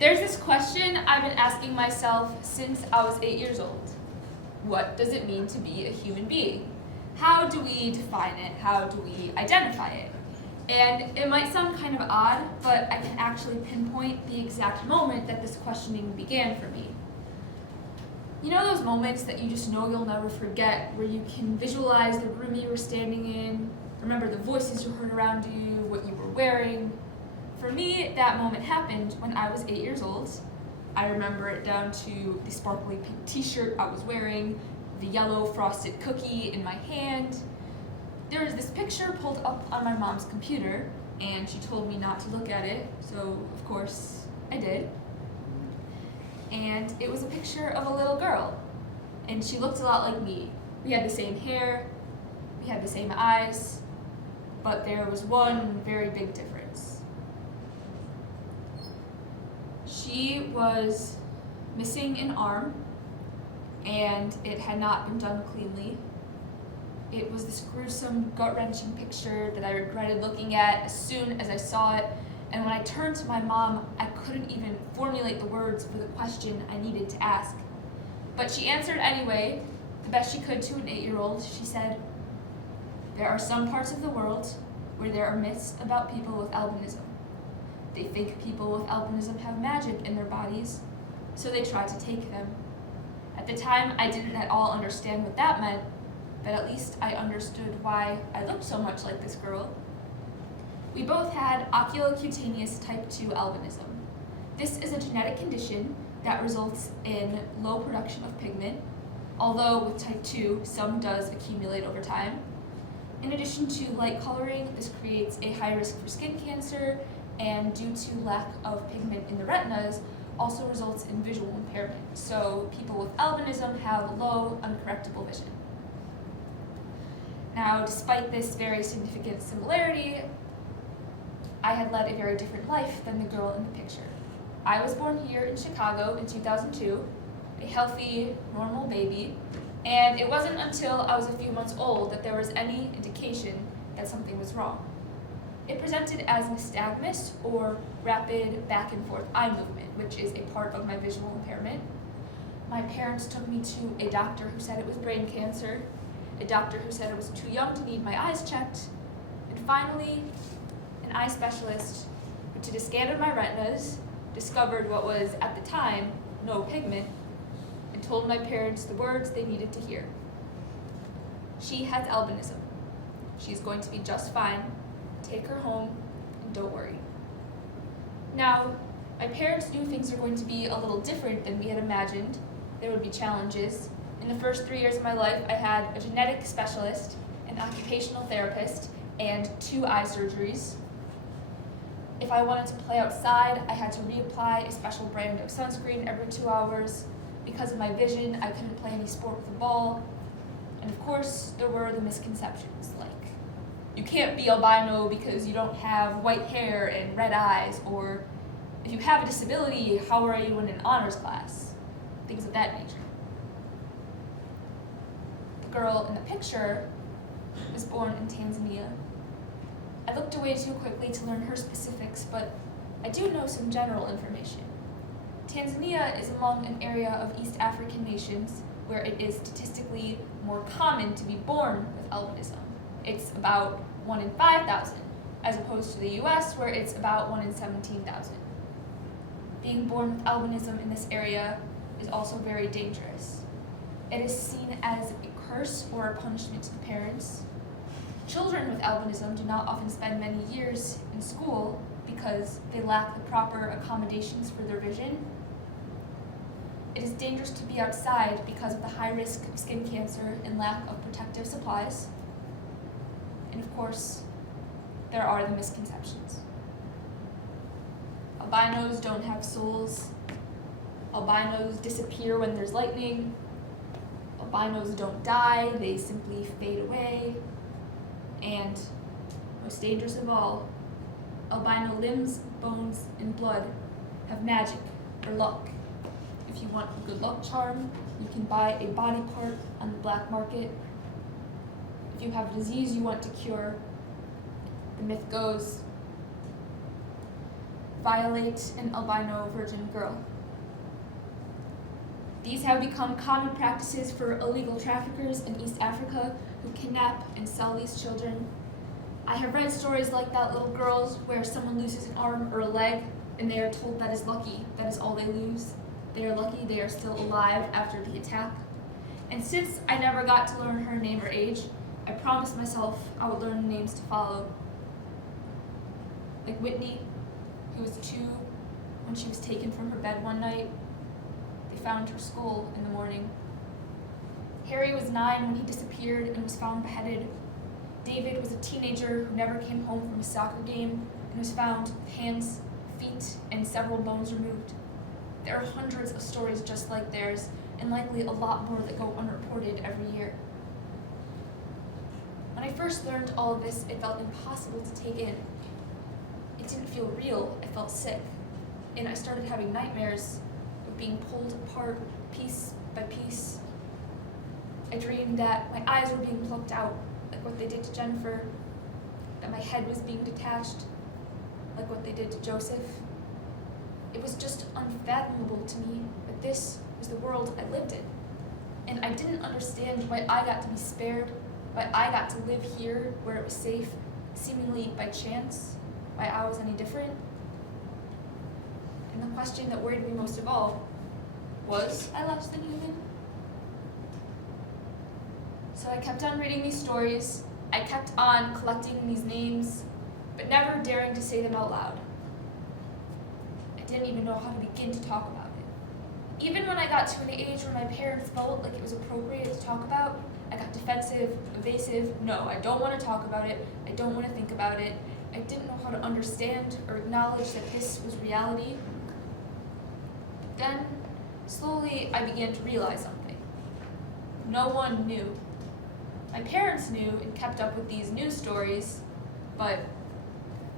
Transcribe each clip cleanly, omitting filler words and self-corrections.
There's this question I've been asking myself since I was 8 years old. What does it mean to be a human being? How do we define it? How do we identify it? And it might sound kind of odd, but I can actually pinpoint the exact moment that this questioning began for me. You know those moments that you just know you'll never forget, where you can visualize the room you were standing in, remember the voices you heard around you, what you were wearing? For me, that moment happened when I was 8 years old. I remember it down to the sparkly pink t-shirt I was wearing, the yellow frosted cookie in my hand. There was this picture pulled up on my mom's computer, and she told me not to look at it, so of course I did. And it was a picture of a little girl, and she looked a lot like me. We had the same hair, we had the same eyes, but there was one very big difference. She was missing an arm, and it had not been done cleanly. It was this gruesome, gut-wrenching picture that I regretted looking at as soon as I saw it, and when I turned to my mom, I couldn't even formulate the words for the question I needed to ask. But she answered anyway, the best she could to an 8-year-old. She said, "There are some parts of the world where there are myths about people with albinism. They think people with albinism have magic in their bodies, so they try to take them." At the time, I didn't at all understand what that meant, but at least I understood why I looked so much like this girl. We both had oculocutaneous type 2 albinism. This is a genetic condition that results in low production of pigment, although with type 2, some does accumulate over time. In addition to light coloring, this creates a high risk for skin cancer, and due to lack of pigment in the retinas, also results in visual impairment. So people with albinism have low, uncorrectable vision. Now, despite this very significant similarity, I had led a very different life than the girl in the picture. I was born here in Chicago in 2002, a healthy, normal baby, and it wasn't until I was a few months old that there was any indication that something was wrong. It presented as nystagmus, or rapid back and forth eye movement, which is a part of my visual impairment. My parents took me to a doctor who said it was brain cancer, a doctor who said I was too young to need my eyes checked, and finally, an eye specialist who did a scan of my retinas, discovered what was, at the time, no pigment, and told my parents the words they needed to hear. "She has albinism. She's going to be just fine. Take her home, and don't worry." Now, my parents knew things were going to be a little different than we had imagined. There would be challenges. In the first 3 years of my life, I had a genetic specialist, an occupational therapist, and 2 eye surgeries. If I wanted to play outside, I had to reapply a special brand of sunscreen every 2 hours. Because of my vision, I couldn't play any sport with a ball. And of course, there were the misconceptions, like, you can't be albino because you don't have white hair and red eyes, or if you have a disability, how are you in an honors class? Things of that nature. The girl in the picture was born in Tanzania. I looked away too quickly to learn her specifics, but I do know some general information. Tanzania is among an area of East African nations where it is statistically more common to be born with albinism. It's about 1 in 5,000, as opposed to the US, where it's about 1 in 17,000. Being born with albinism in this area is also very dangerous. It is seen as a curse or a punishment to the parents. Children with albinism do not often spend many years in school because they lack the proper accommodations for their vision. It is dangerous to be outside because of the high risk of skin cancer and lack of protective supplies. And of course, there are the misconceptions. Albinos don't have souls. Albinos disappear when there's lightning. Albinos don't die, they simply fade away. And, most dangerous of all, albino limbs, bones, and blood have magic or luck. If you want a good luck charm, you can buy a body part on the black market. If you have a disease you want to cure, the myth goes violate an albino virgin girl. These have become common practices for illegal traffickers in East Africa who kidnap and sell these children. I have read stories like that little girl's where someone loses an arm or a leg and they are told that is lucky, that is all they lose. They are lucky they are still alive after the attack. And since I never got to learn her name or age, I promised myself I would learn the names to follow. Like Whitney, who was 2 when she was taken from her bed one night. They found her skull in the morning. Harry was 9 when he disappeared and was found beheaded. David was a teenager who never came home from a soccer game and was found with hands, feet, and several bones removed. There are hundreds of stories just like theirs, and likely a lot more that go unreported every year. When I first learned all of this, it felt impossible to take in. It didn't feel real, I felt sick, and I started having nightmares of being pulled apart piece by piece. I dreamed that my eyes were being plucked out, like what they did to Jennifer, that my head was being detached, like what they did to Joseph. It was just unfathomable to me that this was the world I lived in. And I didn't understand why I got to be spared, why I got to live here where it was safe, seemingly by chance, why I was any different. And the question that worried me most of all, was I less than human? So I kept on reading these stories, I kept on collecting these names, but never daring to say them out loud. I didn't even know how to begin to talk about it. Even when I got to an age where my parents felt like it was appropriate to talk about, I got defensive, evasive. No, I don't want to talk about it. I don't want to think about it. I didn't know how to understand or acknowledge that this was reality. But then, slowly, I began to realize something. No one knew. My parents knew and kept up with these news stories, but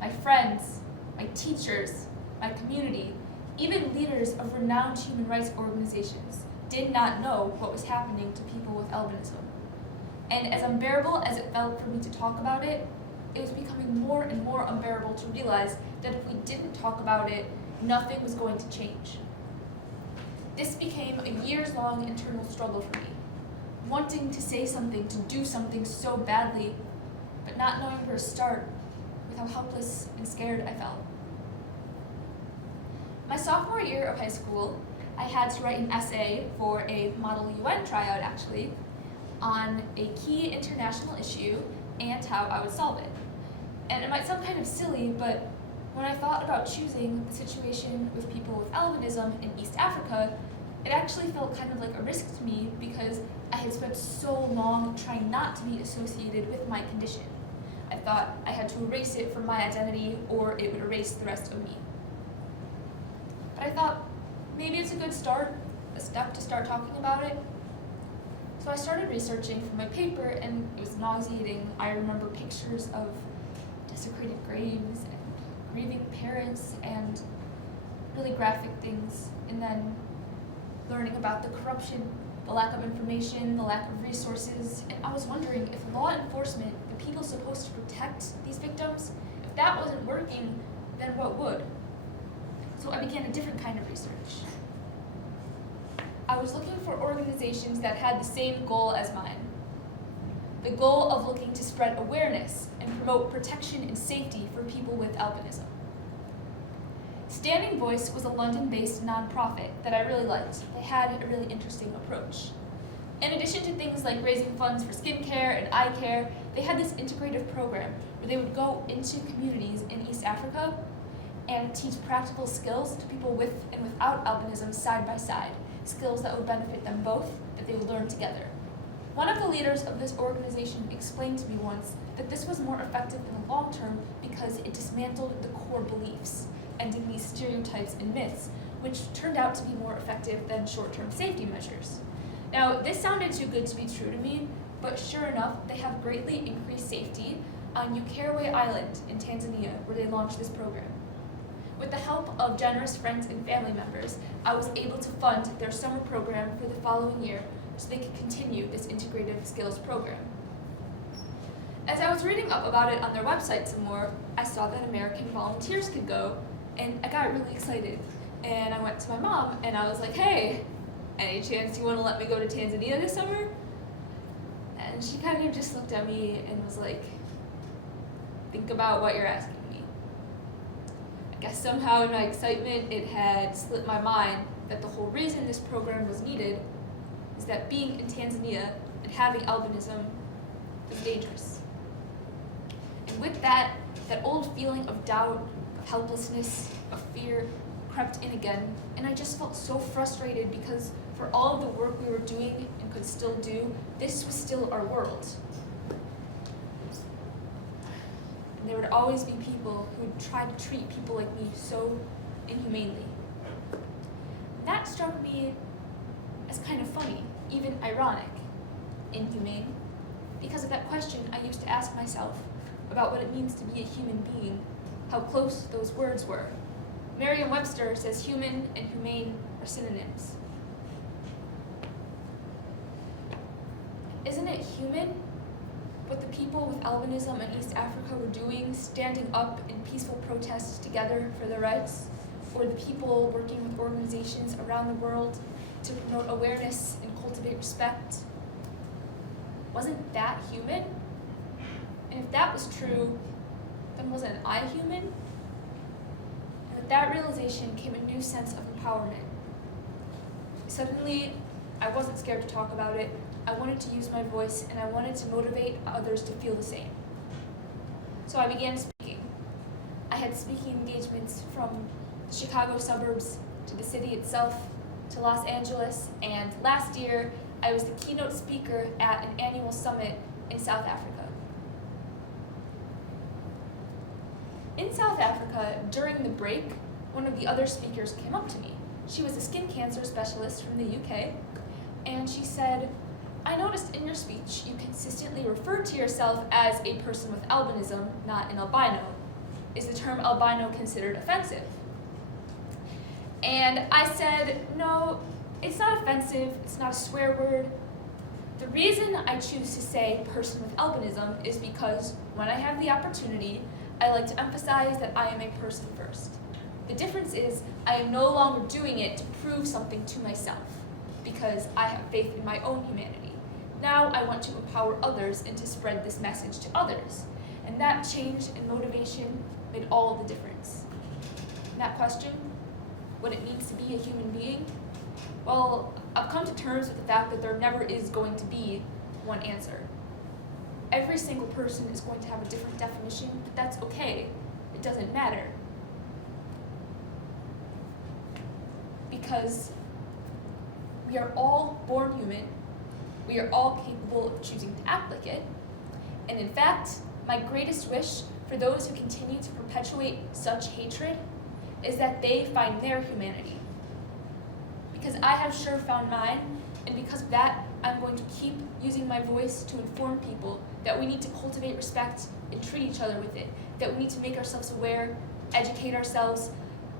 my friends, my teachers, my community, even leaders of renowned human rights organizations did not know what was happening to people with albinism. And as unbearable as it felt for me to talk about it, it was becoming more and more unbearable to realize that if we didn't talk about it, nothing was going to change. This became a years-long internal struggle for me, wanting to say something, to do something so badly, but not knowing where to start, with how helpless and scared I felt. My sophomore year of high school, I had to write an essay for a Model UN tryout, actually, on a key international issue and how I would solve it. And it might sound kind of silly, but when I thought about choosing the situation with people with albinism in East Africa, it actually felt kind of like a risk to me because I had spent so long trying not to be associated with my condition. I thought I had to erase it from my identity or it would erase the rest of me. But I thought maybe it's a good start, a step to start talking about it. So I started researching for my paper and it was nauseating. I remember pictures of desecrated graves and grieving parents and really graphic things, and then learning about the corruption, the lack of information, the lack of resources, and I was wondering if law enforcement, the people supposed to protect these victims, if that wasn't working, then what would? So I began a different kind of research. I was looking for organizations that had the same goal as mine. The goal of looking to spread awareness and promote protection and safety for people with albinism. Standing Voice was a London-based nonprofit that I really liked. They had a really interesting approach. In addition to things like raising funds for skincare and eye care, they had this integrative program where they would go into communities in East Africa and teach practical skills to people with and without albinism side by side, skills that would benefit them both, that they would learn together. One of the leaders of this organization explained to me once that this was more effective in the long term because it dismantled the core beliefs, ending these stereotypes and myths, which turned out to be more effective than short-term safety measures. Now, this sounded too good to be true to me, but sure enough, they have greatly increased safety on Ukerewe Island in Tanzania, where they launched this program. With the help of generous friends and family members, I was able to fund their summer program for the following year so they could continue this integrative skills program. As I was reading up about it on their website some more, I saw that American volunteers could go, And I got really excited. And I went to my mom and I was like, hey, any chance you want to let me go to Tanzania this summer? And she kind of just looked at me and was like, think about what you're asking me. I guess somehow in my excitement it had slipped my mind that the whole reason this program was needed is that being in Tanzania and having albinism is dangerous. And with that old feeling of doubt, of helplessness, of fear crept in again, and I just felt so frustrated because for all of the work we were doing and could still do, this was still our world. And there would always be people who would try to treat people like me so inhumanely. And that struck me as kind of funny, even ironic. Inhumane, because of that question I used to ask myself about what it means to be a human being, how close those words were. Merriam-Webster says human and humane are synonyms. Isn't it human what the people with albinism in East Africa were doing, standing up in peaceful protests together for their rights? Or the people working with organizations around the world to promote awareness and cultivate respect? Wasn't that human? And if that was true, then wasn't I human? And with that realization came a new sense of empowerment. Suddenly, I wasn't scared to talk about it. I wanted to use my voice, and I wanted to motivate others to feel the same. So I began speaking. I had speaking engagements from the Chicago suburbs to the city itself to Los Angeles, and last year I was the keynote speaker at an annual summit in South Africa. In South Africa, during the break, one of the other speakers came up to me. She was a skin cancer specialist from the UK, and she said, I noticed in your speech you consistently referred to yourself as a person with albinism, not an albino. Is the term albino considered offensive? And I said, no, it's not offensive, it's not a swear word. The reason I choose to say person with albinism is because when I have the opportunity, I like to emphasize that I am a person first. The difference is I am no longer doing it to prove something to myself because I have faith in my own humanity. Now I want to empower others and to spread this message to others. And that change and motivation made all the difference. And that question, what it means to be a human being, well, I've come to terms with the fact that there never is going to be one answer. Every single person is going to have a different definition, but that's okay. It doesn't matter. Because we are all born human. We are all capable of choosing to act like it. And in fact, my greatest wish for those who continue to perpetuate such hatred is that they find their humanity. Because I have sure found mine, and because of that, I'm going to keep using my voice to inform people that we need to cultivate respect and treat each other with it, that we need to make ourselves aware, educate ourselves,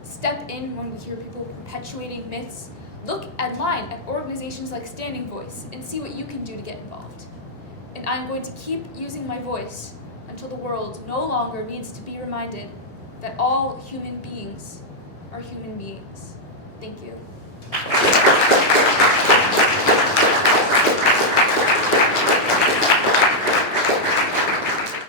step in when we hear people perpetuating myths, look online at organizations like Standing Voice and see what you can do to get involved. And I'm going to keep using my voice until the world no longer needs to be reminded that all human beings are human beings. Thank you.